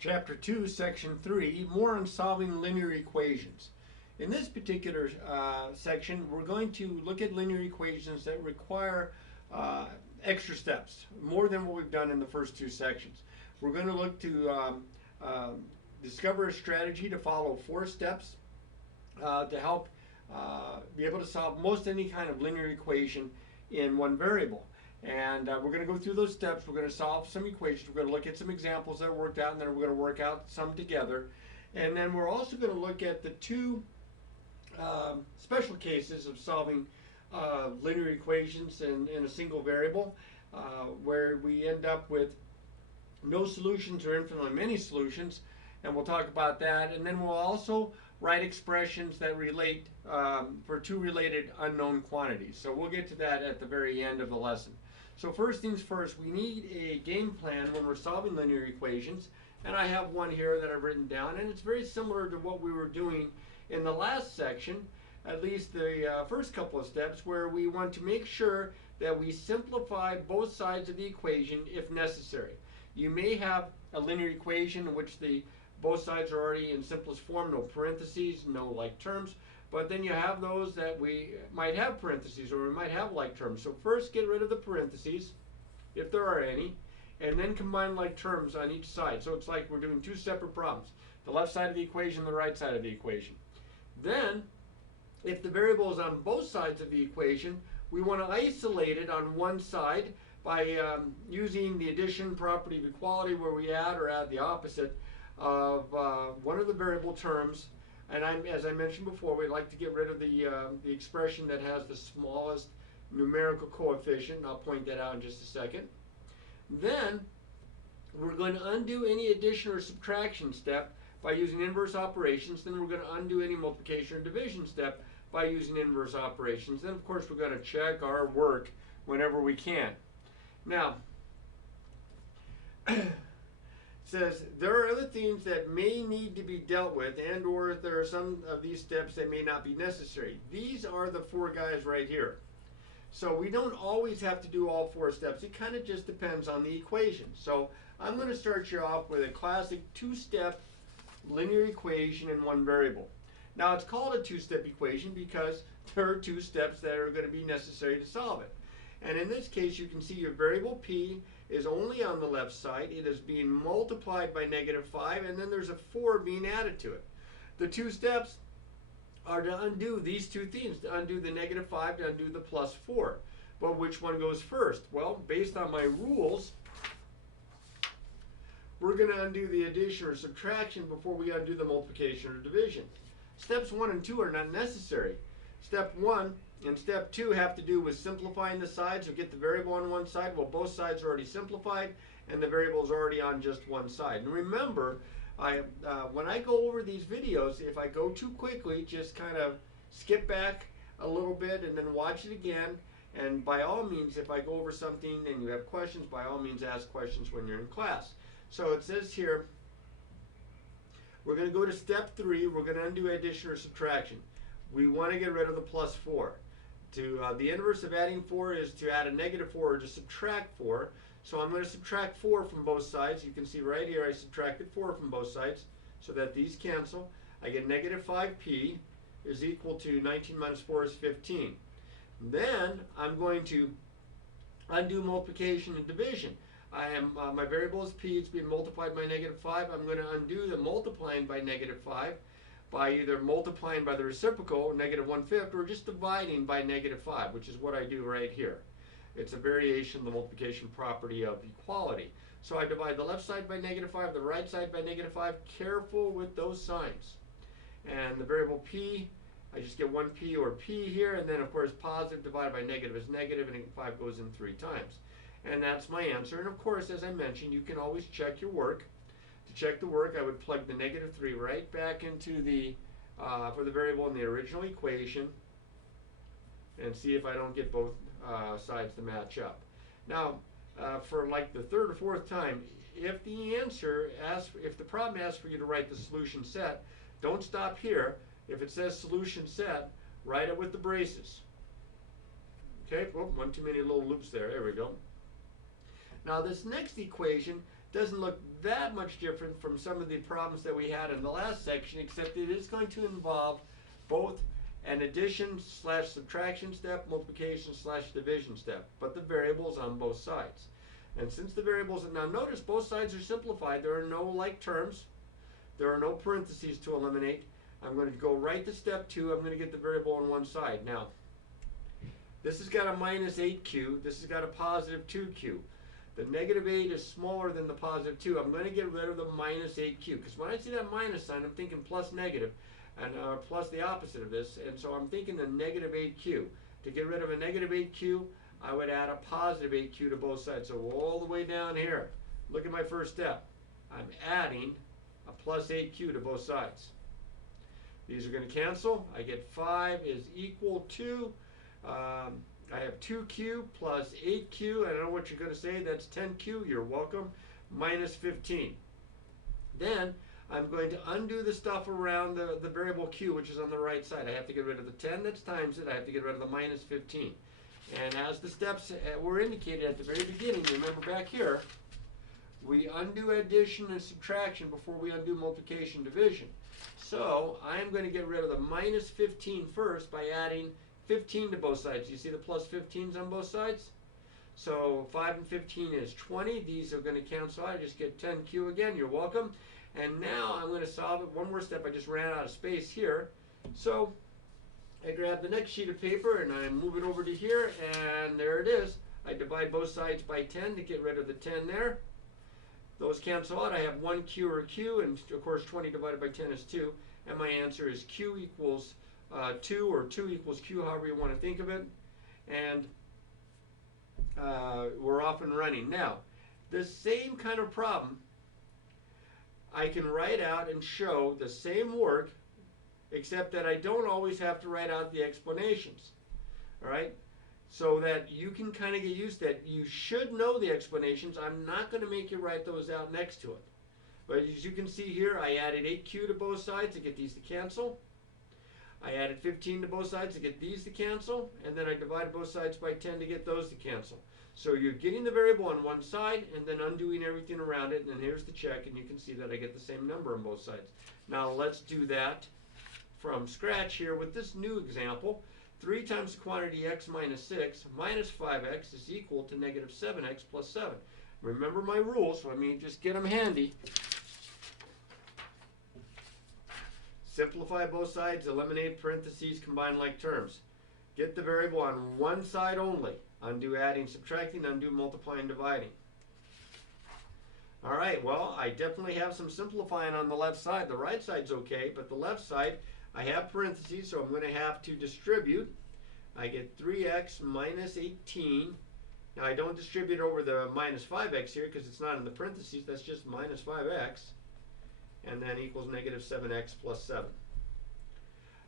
Chapter 2, Section 3, more on solving linear equations. In this particular section, we're going to look at linear equations that require extra steps, more than what we've done in the first two sections. We're going to look to discover a strategy to follow 4 steps to help be able to solve most any kind of linear equation in one variable. And we're going to go through those steps. We're going to solve some equations. We're going to look at some examples that worked out, and then we're going to work out some together. And then we're also going to look at the two special cases of solving linear equations in a single variable, where we end up with no solutions or infinitely many solutions. And we'll talk about that. And then we'll also write expressions that relate for two related unknown quantities. So we'll get to that at the very end of the lesson. So first things first, we need a game plan when we're solving linear equations. And I have one here that I've written down, and it's very similar to what we were doing in the last section, at least the first couple of steps, where we want to make sure that we simplify both sides of the equation if necessary. You may have a linear equation in which both sides are already in simplest form, no parentheses, no like terms. But then you have those that we might have parentheses or we might have like terms. So first get rid of the parentheses, if there are any, and then combine like terms on each side. So it's like we're doing two separate problems, the left side of the equation, the right side of the equation. Then, if the variable is on both sides of the equation, we want to isolate it on one side by using the addition property of equality, where we add or add the opposite of one of the variable terms. And as I mentioned before, we'd like to get rid of the expression that has the smallest numerical coefficient. I'll point that out in just a second. Then we're going to undo any addition or subtraction step by using inverse operations. Then we're going to undo any multiplication or division step by using inverse operations. Then of course we're going to check our work whenever we can. Now, says there are other things that may need to be dealt with, and or there are some of these steps that may not be necessary. These are the 4 guys right here. So we don't always have to do all 4 steps. It kind of just depends on the equation. So I'm going to start you off with a classic 2-step linear equation in one variable. Now it's called a 2-step equation because there are 2 steps that are going to be necessary to solve it. And in this case, you can see your variable p is only on the left side. It is being multiplied by -5, and then there's a 4 being added to it. The 2 steps are to undo these 2 things, to undo the -5, to undo the +4. But which one goes first? Well, based on my rules, we're going to undo the addition or subtraction before we undo the multiplication or division. Steps 1 and 2 are not necessary. Step 1 and step 2 have to do with simplifying the sides. So get the variable on one side. Well, both sides are already simplified, and the variable is already on just one side. And remember, when I go over these videos, if I go too quickly, just kind of skip back a little bit and then watch it again. And by all means, if I go over something and you have questions, by all means ask questions when you're in class. So it says here, we're going to go to step 3. We're going to undo addition or subtraction. We want to get rid of the +4. The inverse of adding 4 is to add a -4 or to subtract 4. So I'm going to subtract 4 from both sides. You can see right here I subtracted 4 from both sides so that these cancel. I get -5p is equal to 19 minus 4 is 15. Then I'm going to undo multiplication and division. My variable is p. It's being multiplied by -5. I'm going to undo the multiplying by -5 by either multiplying by the reciprocal, -1/5, or just dividing by -5, which is what I do right here. It's a variation of the multiplication property of equality. So I divide the left side by -5, the right side by -5. Careful with those signs. And the variable p, I just get 1p or p here, and then of course positive divided by negative is negative, and 5 goes in 3 times. And that's my answer. And of course, as I mentioned, you can always check your work. To check the work, I would plug the -3 right back into the for the variable in the original equation and see if I don't get both sides to match up. Now, for like the 3rd or 4th time, if the problem asks for you to write the solution set, don't stop here. If it says solution set, write it with the braces. Okay, oh, one too many little loops there. There we go. Now this next equation doesn't look that much different from some of the problems that we had in the last section, except it is going to involve both an addition slash subtraction step, multiplication slash division step, but the variables on both sides. And since the variables, now notice both sides are simplified, there are no like terms, there are no parentheses to eliminate. I'm going to go right to step 2, I'm going to get the variable on one side. Now, this has got a minus 8q, this has got a positive 2q. The negative 8 is smaller than the positive 2. I'm going to get rid of the minus 8q, because when I see that minus sign, I'm thinking plus negative, and plus the opposite of this, and so I'm thinking the negative 8q. To get rid of a negative 8q, I would add a positive 8q to both sides. So all the way down here, look at my first step. I'm adding a plus 8q to both sides. These are going to cancel. I get 5 is equal to, I have 2q plus 8q. I don't know what you're going to say. That's 10q. You're welcome. Minus 15. Then I'm going to undo the stuff around the variable q, which is on the right side. I have to get rid of the 10 that's times it. I have to get rid of the minus 15. And as the steps were indicated at the very beginning, remember back here, we undo addition and subtraction before we undo multiplication and division. So I'm going to get rid of the minus 15 first by adding 15 to both sides. You see the plus 15s on both sides? So 5 and 15 is 20. These are going to cancel out. I just get 10q again. You're welcome. And now I'm going to solve it. One more step. I just ran out of space here. So I grab the next sheet of paper and I move it over to here, and there it is. I divide both sides by 10 to get rid of the 10 there. Those cancel out. I have 1q or q, and of course 20 divided by 10 is 2. And my answer is q equals 2, or 2 equals q, however you want to think of it. And we're off and running. Now, the same kind of problem, I can write out and show the same work, except that I don't always have to write out the explanations. All right? So that you can kind of get used to that. You should know the explanations. I'm not going to make you write those out next to it. But as you can see here, I added 8q to both sides to get these to cancel. I added 15 to both sides to get these to cancel. And then I divided both sides by 10 to get those to cancel. So you're getting the variable on one side and then undoing everything around it. And then here's the check, and you can see that I get the same number on both sides. Now let's do that from scratch here with this new example. 3 times the quantity x minus 6 minus 5x is equal to negative 7x plus 7. Remember my rules, so I mean just get them handy. Simplify both sides, eliminate parentheses, combine like terms. Get the variable on one side only. Undo adding, subtracting, undo multiplying, dividing. Alright, well, I definitely have some simplifying on the left side. The right side's okay, but the left side, I have parentheses, so I'm going to have to distribute. I get 3x minus 18. Now I don't distribute over the minus 5x here because it's not in the parentheses. That's just minus 5x. And then equals negative 7x plus 7.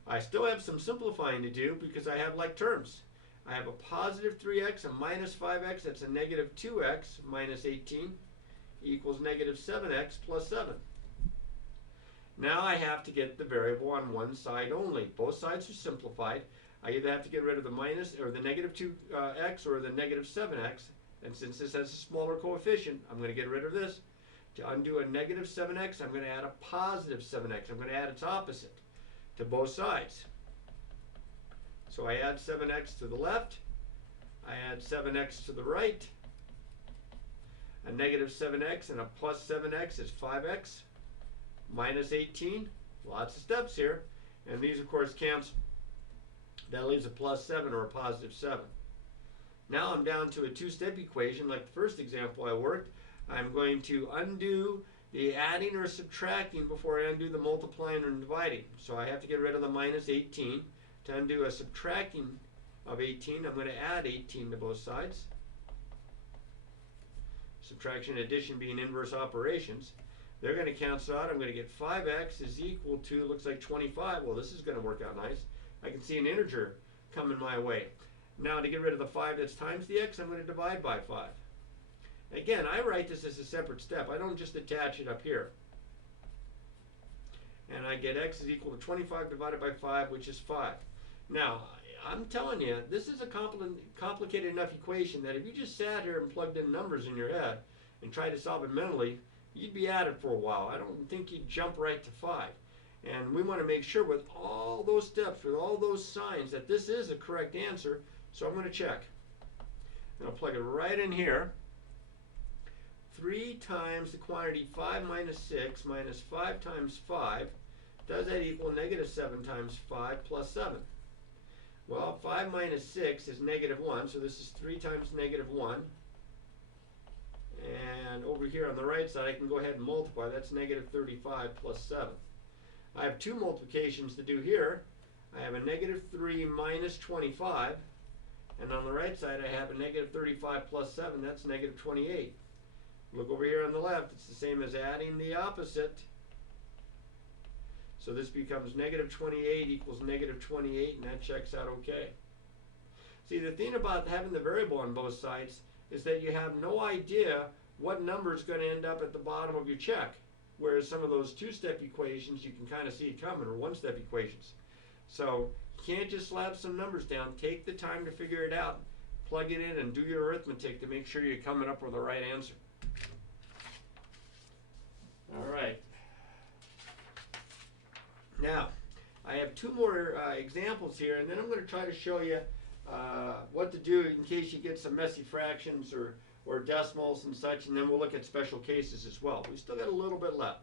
I still have some simplifying to do because I have like terms. I have a positive 3x, a minus 5x. That's a negative 2x minus 18 equals negative 7x plus 7. Now I have to get the variable on one side only. Both sides are simplified. I either have to get rid of the minus or the negative 2x or the negative 7x. And since this has a smaller coefficient, I'm going to get rid of this. To undo a negative 7x, I'm going to add a positive 7x. I'm going to add its opposite to both sides. So I add 7x to the left. I add 7x to the right. A negative 7x and a plus 7x is 5x. Minus 18, lots of steps here, and these of course cancel. That leaves a plus 7 or a positive 7. Now I'm down to a two-step equation like the first example I worked. I'm going to undo the adding or subtracting before I undo the multiplying or dividing. So I have to get rid of the minus 18. To undo a subtracting of 18, I'm going to add 18 to both sides. Subtraction and addition being inverse operations. They're going to cancel out. I'm going to get 5x is equal to, looks like 25. Well, this is going to work out nice. I can see an integer coming my way. Now to get rid of the 5 that's times the x, I'm going to divide by 5. Again, I write this as a separate step. I don't just attach it up here. And I get x is equal to 25 divided by 5, which is 5. Now, I'm telling you, this is a complicated enough equation that if you just sat here and plugged in numbers in your head, and try to solve it mentally, you'd be at it for a while. I don't think you'd jump right to 5. And we want to make sure with all those steps, with all those signs, that this is a correct answer. So I'm going to check. And I'll plug it right in here. 3 times the quantity 5 minus 6 minus 5 times 5. Does that equal negative 7 times 5 plus 7? Well, 5 minus 6 is negative 1, so this is 3 times negative 1. And over here on the right side, I can go ahead and multiply. That's negative 35 plus 7. I have 2 multiplications to do here. I have a negative 3 minus 25. And on the right side, I have a negative 35 plus 7. That's negative 28. Look over here on the left. It's the same as adding the opposite. So this becomes negative 28 equals negative 28, and that checks out okay. See, the thing about having the variable on both sides is that you have no idea what number is going to end up at the bottom of your check. Whereas some of those 2-step equations, you can kind of see it coming, or 1-step equations. So you can't just slap some numbers down. Take the time to figure it out, plug it in, and do your arithmetic to make sure you're coming up with the right answer. All right. Now, I have 2 more examples here, and then I'm going to try to show you what to do in case you get some messy fractions or decimals and such, and then we'll look at special cases as well. We still got a little bit left.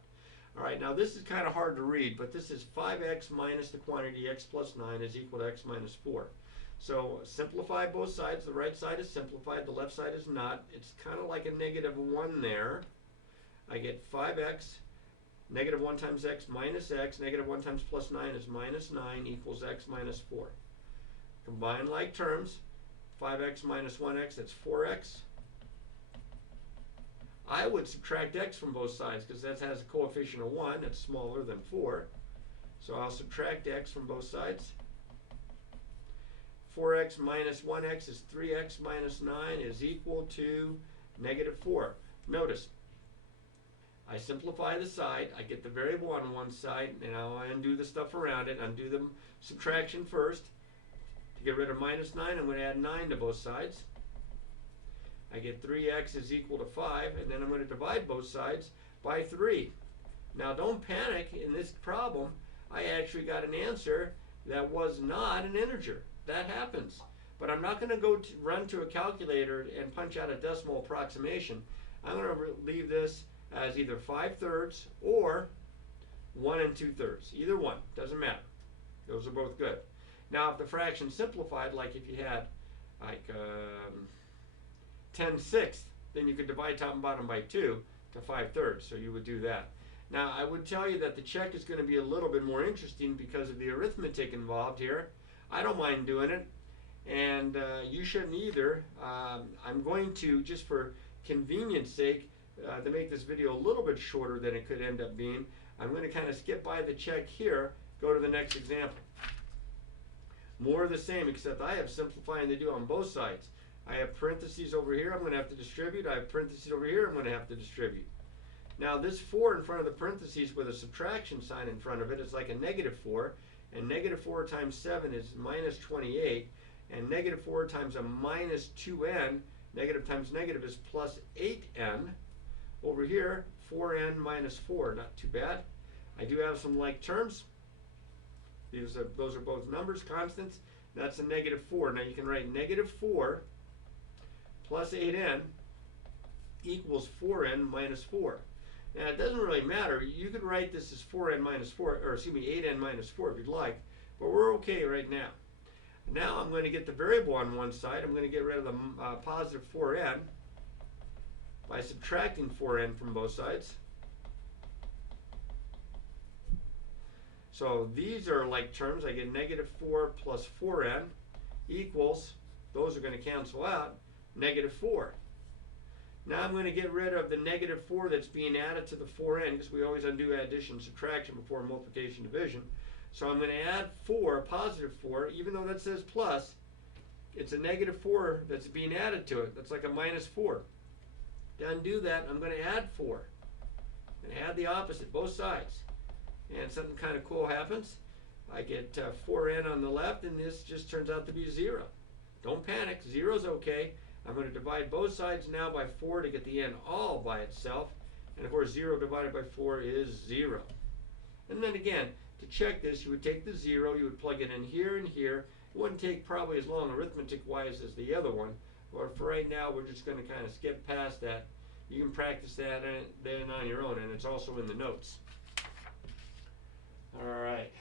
All right, now this is kind of hard to read, but this is 5x minus the quantity x plus 9 is equal to x minus 4. So simplify both sides. The right side is simplified, the left side is not. It's kind of like a negative 1 there. I get 5x, negative 1 times x minus x, negative 1 times plus 9 is minus 9 equals x minus 4. Combine like terms, 5x minus 1x, that's 4x. I would subtract x from both sides because that has a coefficient of 1, that's smaller than 4. So I'll subtract x from both sides. 4x minus 1x is 3x minus 9 is equal to negative 4. Notice, I simplify the side, I get the variable on one side, and I'll undo the stuff around it, undo the subtraction first. To get rid of minus 9, I'm going to add 9 to both sides. I get 3x is equal to 5, and then I'm going to divide both sides by 3. Now don't panic, in this problem, I actually got an answer that was not an integer. That happens. But I'm not going to run to a calculator and punch out a decimal approximation. I'm going to leave this as either 5/3 or 1 2/3. Either one, doesn't matter. Those are both good. Now if the fraction simplified, like if you had like 10/6, then you could divide top and bottom by 2 to 5/3, so you would do that. Now I would tell you that the check is going to be a little bit more interesting because of the arithmetic involved here. I don't mind doing it, and you shouldn't either. I'm going to, just for convenience sake, to make this video a little bit shorter than it could end up being, I'm going to kind of skip by the check here, go to the next example. More of the same, except I have simplifying to do on both sides. I have parentheses over here I'm going to have to distribute. I have parentheses over here I'm going to have to distribute. Now this 4 in front of the parentheses with a subtraction sign in front of it is like a negative 4. And negative 4 times 7 is minus 28. And negative 4 times a minus 2n, negative times negative is plus 8n. Over here, 4n minus 4, not too bad. I do have some like terms. Those are both numbers, constants. That's a negative 4. Now you can write negative 4 plus 8n equals 4n minus 4. Now it doesn't really matter. You could write this as 4n minus 4, or excuse me, 8n minus 4 if you'd like, but we're okay right now. Now I'm going to get the variable on one side. I'm going to get rid of the positive 4n by subtracting 4n from both sides. So these are like terms. I get negative 4 plus 4n equals, those are going to cancel out, negative 4. Now I'm going to get rid of the negative 4 that's being added to the 4n, because we always undo addition and subtraction before multiplication division. So I'm going to add 4, positive 4, even though that says plus, it's a negative 4 that's being added to it. That's like a minus 4. To undo that, I'm going to add 4. And add the opposite, both sides. And something kind of cool happens. I get 4n on the left, and this just turns out to be 0. Don't panic, 0's okay. I'm going to divide both sides now by 4 to get the n all by itself. And of course 0 divided by 4 is 0. And then again, to check this, you would take the 0, you would plug it in here and here. It wouldn't take probably as long arithmetic-wise as the other one. But for right now, we're just going to kind of skip past that. You can practice that then on your own, and it's also in the notes. All right.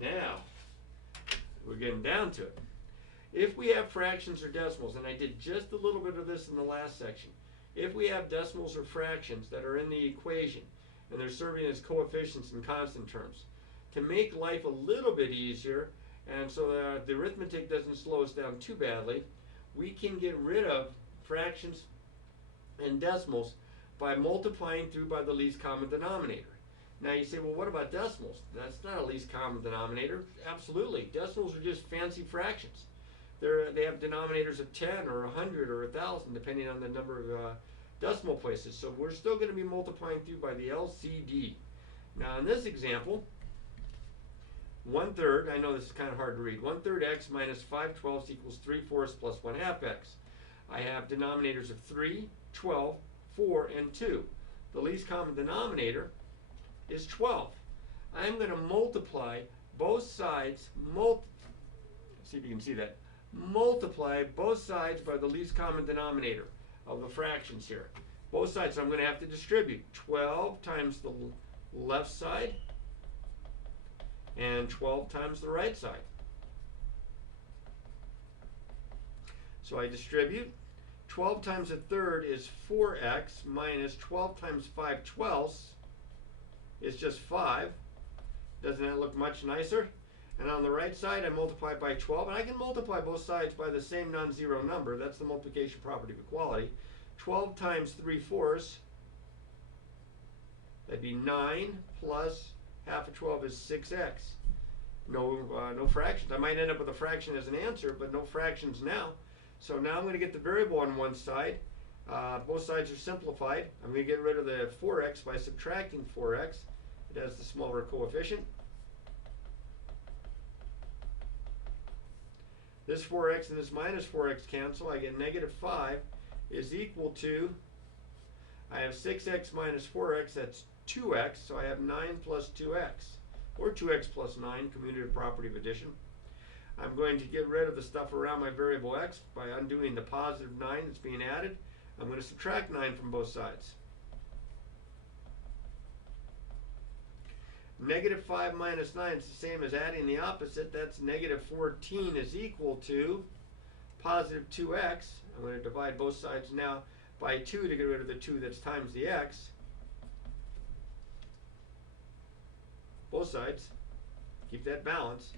Now, we're getting down to it. If we have fractions or decimals, and I did just a little bit of this in the last section, if we have decimals or fractions that are in the equation, and they're serving as coefficients in constant terms, to make life a little bit easier, and so that the arithmetic doesn't slow us down too badly, we can get rid of fractions and decimals by multiplying through by the least common denominator. Now you say, well, what about decimals? That's not a least common denominator. Absolutely. Decimals are just fancy fractions. They have denominators of 10 or 100 or 1,000, depending on the number of decimal places. So we're still going to be multiplying through by the LCD. Now in this example, 1/3, I know this is kind of hard to read, 1/3 x minus 5/12 equals 3/4 plus 1/2 x. I have denominators of 3, 12, 4, and 2. The least common denominator is 12. I'm going to multiply both sides, see if you can see that, multiply both sides by the least common denominator of the fractions here. Both sides, so I'm going to have to distribute 12 times the left side and 12 times the right side. So I distribute. 12 times 1/3 is 4x minus 12 times 5/12 is just 5. Doesn't that look much nicer? And on the right side, I multiply by 12, and I can multiply both sides by the same non-zero number. That's the multiplication property of equality. 12 times 3/4, that'd be 9 plus half of 12 is 6x. No fractions. I might end up with a fraction as an answer, but no fractions now. So now I'm going to get the variable on one side. Both sides are simplified. I'm going to get rid of the 4x by subtracting 4x. It has the smaller coefficient. This 4x and this minus 4x cancel. I get negative 5 is equal to, I have 6x minus 4x, that's 2x, so I have 9 plus 2x, or 2x plus 9, commutative property of addition. I'm going to get rid of the stuff around my variable x by undoing the positive 9 that's being added. I'm going to subtract 9 from both sides. Negative 5 minus 9 is the same as adding the opposite. That's negative 14 is equal to positive 2x. I'm going to divide both sides now by 2 to get rid of the 2 that's times the x. Both sides. Keep that balance.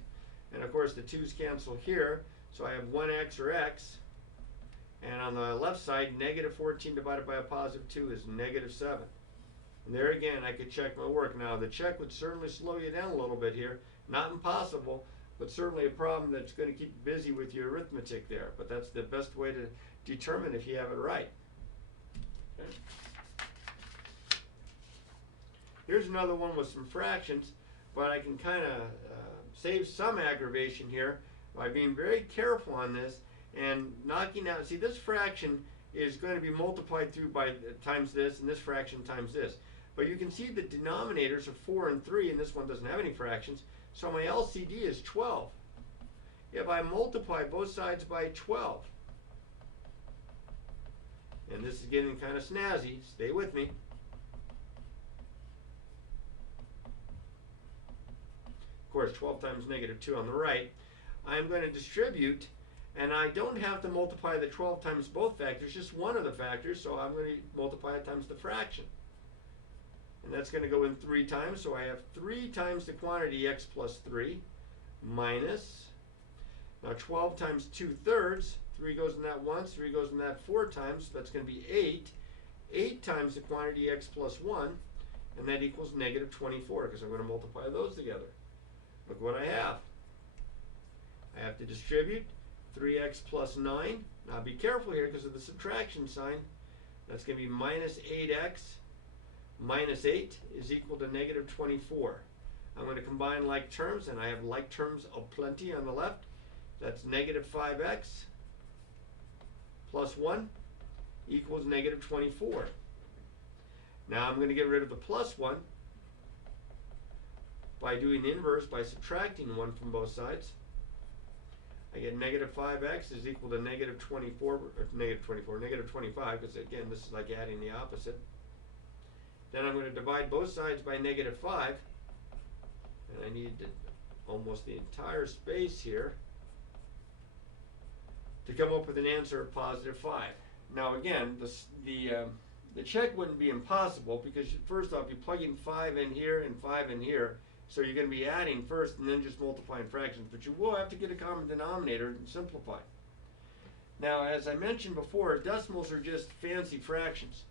And of course the 2's cancel here. So I have 1x or x. And on the left side, negative 14 divided by a positive 2 is negative 7. And there again, I could check my work. Now, the check would certainly slow you down a little bit here. Not impossible, but certainly a problem that's going to keep you busy with your arithmetic there. But that's the best way to determine if you have it right. Okay. Here's another one with some fractions, but I can kind of save some aggravation here by being very careful on this and knocking out. See, this fraction is going to be multiplied through by times this, and this fraction times this. But you can see the denominators are 4 and 3, and this one doesn't have any fractions. So my LCD is 12. If I multiply both sides by 12, and this is getting kind of snazzy, stay with me. Of course, 12 times negative 2 on the right. I'm going to distribute, and I don't have to multiply the 12 times both factors, just one of the factors, so I'm going to multiply it times the fraction. And that's going to go in 3 times, so I have 3 times the quantity x plus 3 minus, now 12 times 2/3, 3 goes in that once, 3 goes in that 4 times, so that's going to be 8. 8 times the quantity x plus 1, and that equals negative 24, because I'm going to multiply those together. Look what I have. I have to distribute 3x plus 9. Now be careful here because of the subtraction sign. That's going to be minus 8x minus 8 is equal to negative 24. I'm going to combine like terms, and I have like terms aplenty on the left. That's negative 5x plus 1 equals negative 24. Now I'm going to get rid of the plus 1 by doing the inverse, by subtracting 1 from both sides. I get negative 5x is equal to negative 24, negative 25, because again, this is like adding the opposite. Then I'm going to divide both sides by negative 5, and I need almost the entire space here to come up with an answer of positive 5. Now again, the check wouldn't be impossible, because first off, you're plugging 5 in here and 5 in here, so you're going to be adding first and then just multiplying fractions, but you will have to get a common denominator and simplify. Now, as I mentioned before, decimals are just fancy fractions.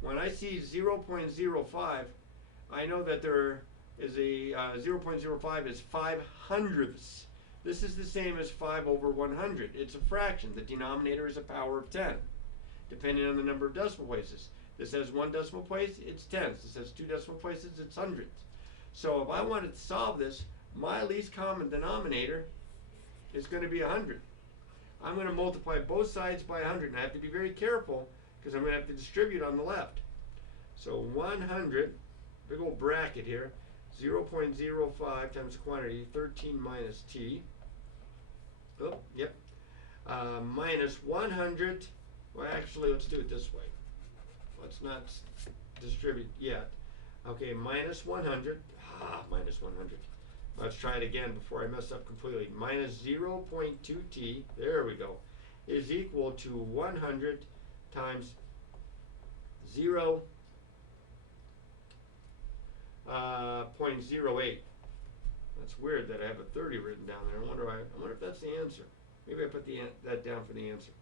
When I see 0.05, I know that there is a 0.05 is 5/100ths. This is the same as 5 over 100. It's a fraction. The denominator is a power of 10, depending on the number of decimal places. This has 1 decimal place, it's tenths. This has 2 decimal places, it's hundredths. So if I wanted to solve this, my least common denominator is going to be 100. I'm going to multiply both sides by 100, and I have to be very careful because I'm going to have to distribute on the left. So 100, big old bracket here, 0.05 times quantity, 13 minus t. Oh, yep. Minus 100, well actually let's do it this way. Let's not distribute yet. Okay, minus 100, minus 100. Let's try it again before I mess up completely. Minus 0.2t, there we go, is equal to 100 times 0.08. That's weird that I have a 30 written down there. I wonder if that's the answer. Maybe I put that down for the answer.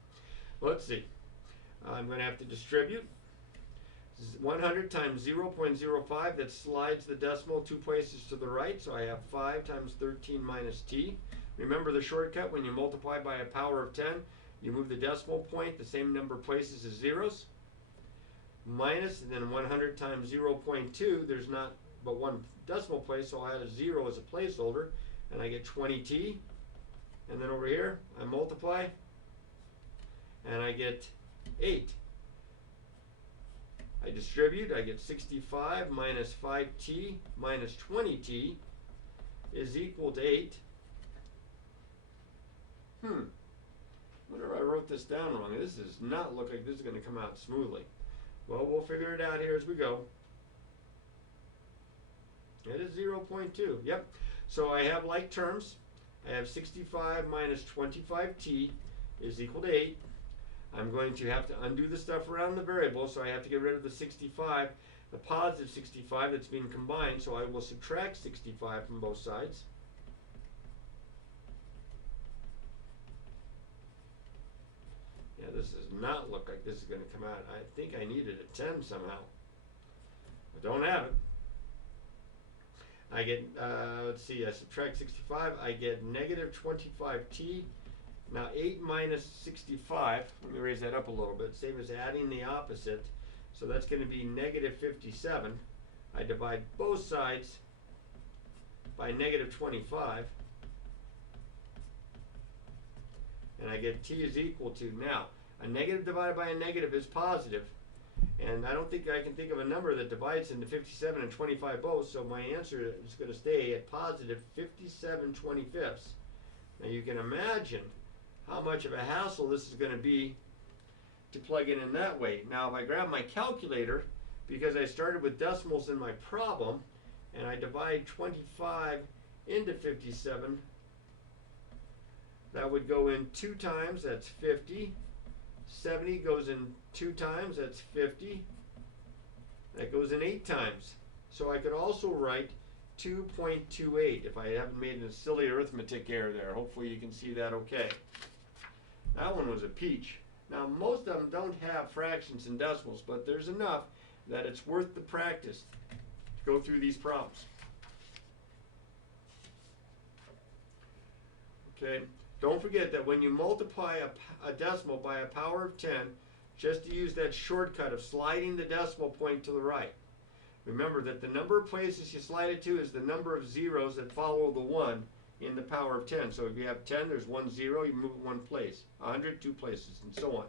Let's see. I'm going to have to distribute. 100 times 0.05, that slides the decimal 2 places to the right, so I have 5 times 13 minus t. Remember the shortcut, when you multiply by a power of 10, you move the decimal point the same number of places as zeros. Minus, and then 100 times 0.2, there's not but 1 decimal place, so I'll add a 0 as a placeholder, and I get 20t. And then over here, I multiply, and I get 8. I distribute, I get 65 minus 5t minus 20t is equal to 8. Wonder if I wrote this down wrong. This does not look like this is going to come out smoothly. Well, we'll figure it out here as we go. It is 0.2. Yep. So I have like terms. I have 65 minus 25t is equal to 8. I'm going to have to undo the stuff around the variable, so I have to get rid of the 65, the positive 65 that's being combined, so I will subtract 65 from both sides. Yeah, this does not look like this is going to come out. I think I needed a 10 somehow. I don't have it. I get, let's see, I subtract 65, I get negative 25t. Now 8 minus 65, let me raise that up a little bit, same as adding the opposite. So that's going to be negative 57. I divide both sides by negative 25. And I get t is equal to, now, a negative divided by a negative is positive. And I don't think I can think of a number that divides into 57 and 25 both, so my answer is going to stay at positive 57/25. Now you can imagine how much of a hassle this is going to be to plug in that way. Now if I grab my calculator, because I started with decimals in my problem, and I divide 25 into 57, that would go in 2 times, that's 50. 70 goes in 2 times, that's 50. That goes in 8 times. So I could also write 2.28 if I haven't made a silly arithmetic error there. Hopefully you can see that okay. That one was a peach. Now most of them don't have fractions and decimals, but there's enough that it's worth the practice to go through these problems. Okay, don't forget that when you multiply a decimal by a power of 10, just to use that shortcut of sliding the decimal point to the right. Remember that the number of places you slide it to is the number of zeros that follow the 1 in the power of 10. So if you have 10, there's 1 0, you move it 1 place. 100, 2 places, and so on.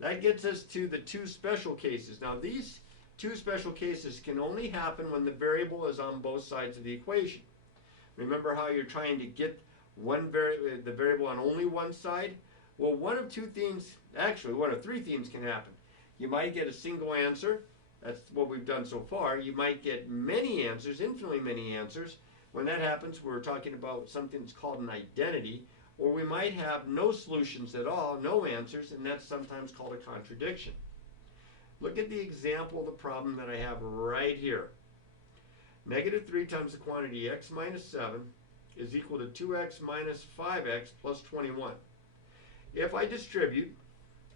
That gets us to the two special cases. Now these two special cases can only happen when the variable is on both sides of the equation. Remember how you're trying to get the variable on only one side? Well, one of two things, actually one of three things can happen. You might get a single answer. That's what we've done so far. You might get many answers, infinitely many answers. When that happens, we're talking about something that's called an identity. Or we might have no solutions at all, no answers, and that's sometimes called a contradiction. Look at the example of the problem that I have right here. Negative 3 times the quantity x minus 7 is equal to 2x minus 5x plus 21. If I distribute,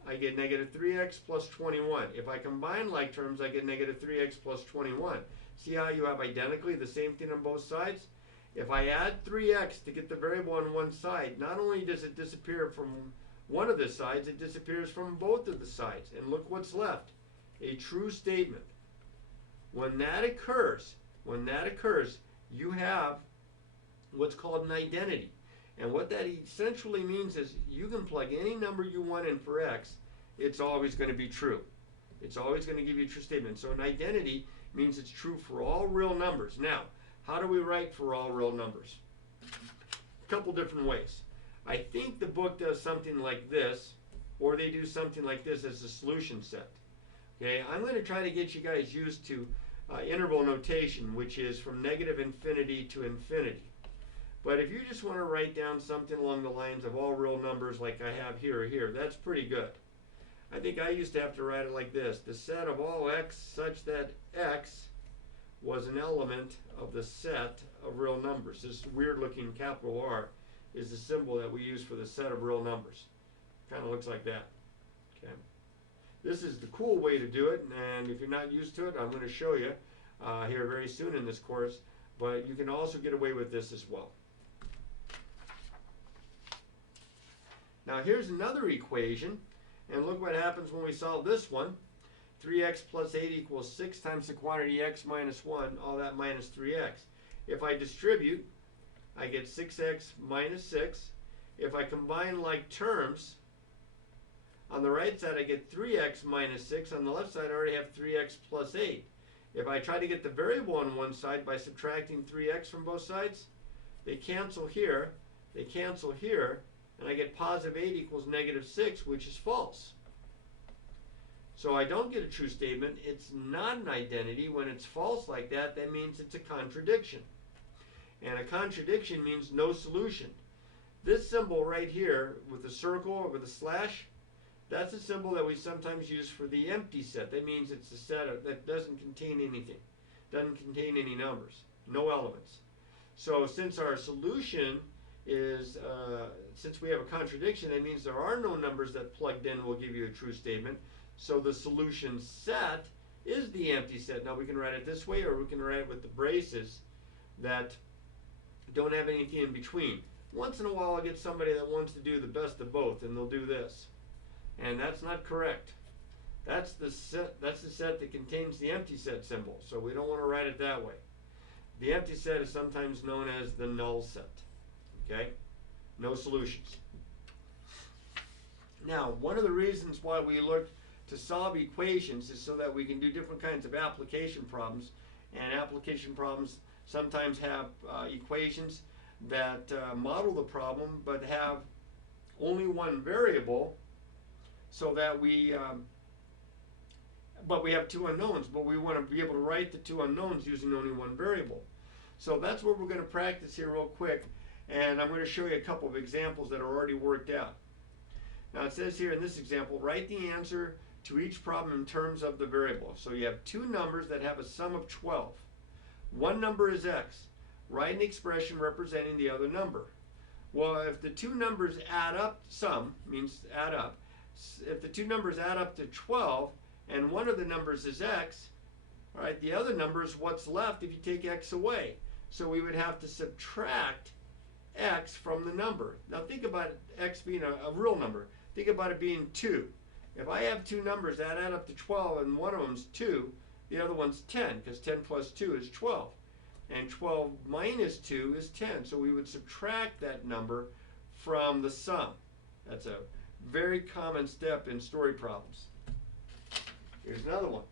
I get negative 3x plus 21. If I combine like terms, I get negative 3x plus 21. See how you have identically the same thing on both sides? If I add 3x to get the variable on one side, not only does it disappear from one of the sides, it disappears from both of the sides. And look what's left, a true statement. When that occurs, you have what's called an identity. And what that essentially means is you can plug any number you want in for x, it's always going to be true. It's always going to give you a true statement. So an identity means it's true for all real numbers. Now, how do we write for all real numbers? A couple different ways. I think the book does something like this, or they do something like this as a solution set. Okay, I'm going to try to get you guys used to interval notation, which is from negative infinity to infinity. But if you just want to write down something along the lines of all real numbers like I have here or here, that's pretty good. I think I used to have to write it like this. The set of all x such that x was an element of the set of real numbers. This weird looking capital R is the symbol that we use for the set of real numbers. Kind of looks like that. Okay. This is the cool way to do it, and if you're not used to it, I'm going to show you here very soon in this course, but you can also get away with this as well. Now here's another equation, and look what happens when we solve this one. 3x plus 8 equals 6 times the quantity x minus 1, all that minus 3x. If I distribute, I get 6x minus 6. If I combine like terms, on the right side I get 3x minus 6. On the left side I already have 3x plus 8. If I try to get the variable on one side by subtracting 3x from both sides, they cancel here, and I get positive 8 equals negative 6, which is false. So I don't get a true statement. It's not an identity. When it's false like that, that means it's a contradiction. And a contradiction means no solution. This symbol right here with the circle or with a slash, that's a symbol that we sometimes use for the empty set. That means it's a set that doesn't contain anything, doesn't contain any numbers, no elements. So since our solution is, since we have a contradiction, that means there are no numbers that plugged in will give you a true statement. So the solution set is the empty set. Now we can write it this way, or we can write it with the braces that don't have anything in between. Once in a while I'll get somebody that wants to do the best of both, and they'll do this. And that's not correct. That's the set that contains the empty set symbol. So we don't want to write it that way. The empty set is sometimes known as the null set. Okay? No solutions. Now, one of the reasons why we look to solve equations is so that we can do different kinds of application problems. And application problems sometimes have equations that model the problem but have only one variable, so that but we have two unknowns, but we want to be able to write the two unknowns using only one variable. So that's what we're going to practice here real quick, and I'm going to show you a couple of examples that are already worked out. Now it says here in this example, write the answer to each problem in terms of the variable. So you have two numbers that have a sum of 12. One number is x. Write an expression representing the other number. Well, if the two numbers add up, sum means add up. If the two numbers add up to 12 and one of the numbers is x, all right, the other number is what's left if you take x away. So we would have to subtract x from the number. Now think about x being a real number. Think about it being 2. If I have two numbers that add up to 12 and one of them's 2, the other one's 10, because 10 plus 2 is 12. And 12 minus 2 is 10. So we would subtract that number from the sum. That's a Very common step in story problems. Here's another one.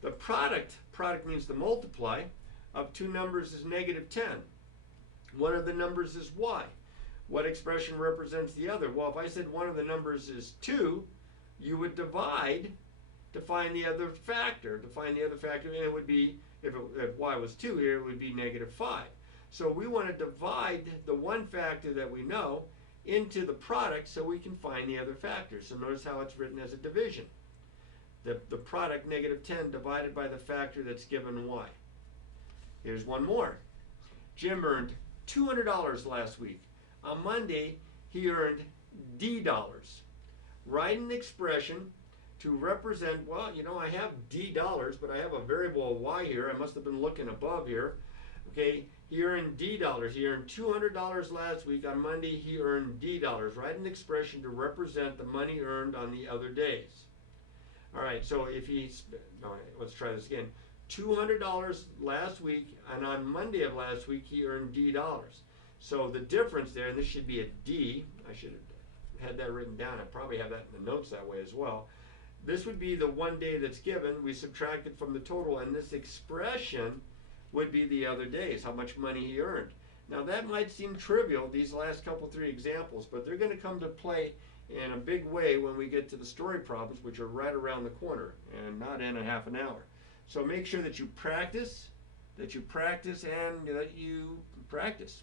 The product means the multiply, of two numbers is -10. One of the numbers is y. What expression represents the other? Well, if I said one of the numbers is 2, you would divide to find the other factor. To find the other factor, and it would be, if y was 2 here, it would be -5. So we want to divide the one factor that we know into the product so we can find the other factor. So notice how it's written as a division. The product, -10, divided by the factor that's given y. Here's one more. Jim earned $200 last week. On Monday, he earned D dollars. Write an expression to represent, well, you know, I have D dollars, but I have a variable y here. I must have been looking above here. Okay, he earned D dollars. He earned $200 last week. On Monday, he earned D dollars. Write an expression to represent the money earned on the other days. All right, so if he's, no, let's try this again. $200 last week, and on Monday of last week, he earned D dollars. So the difference there, and this should be a D, I should have had that written down. I probably have that in the notes that way as well. This would be the one day that's given. We subtract it from the total, and this expression would be the other days, how much money he earned. Now that might seem trivial, these last couple, 3 examples, but they're going to come to play in a big way when we get to the story problems, which are right around the corner and not in a half an hour. So make sure that you practice, and that you practice.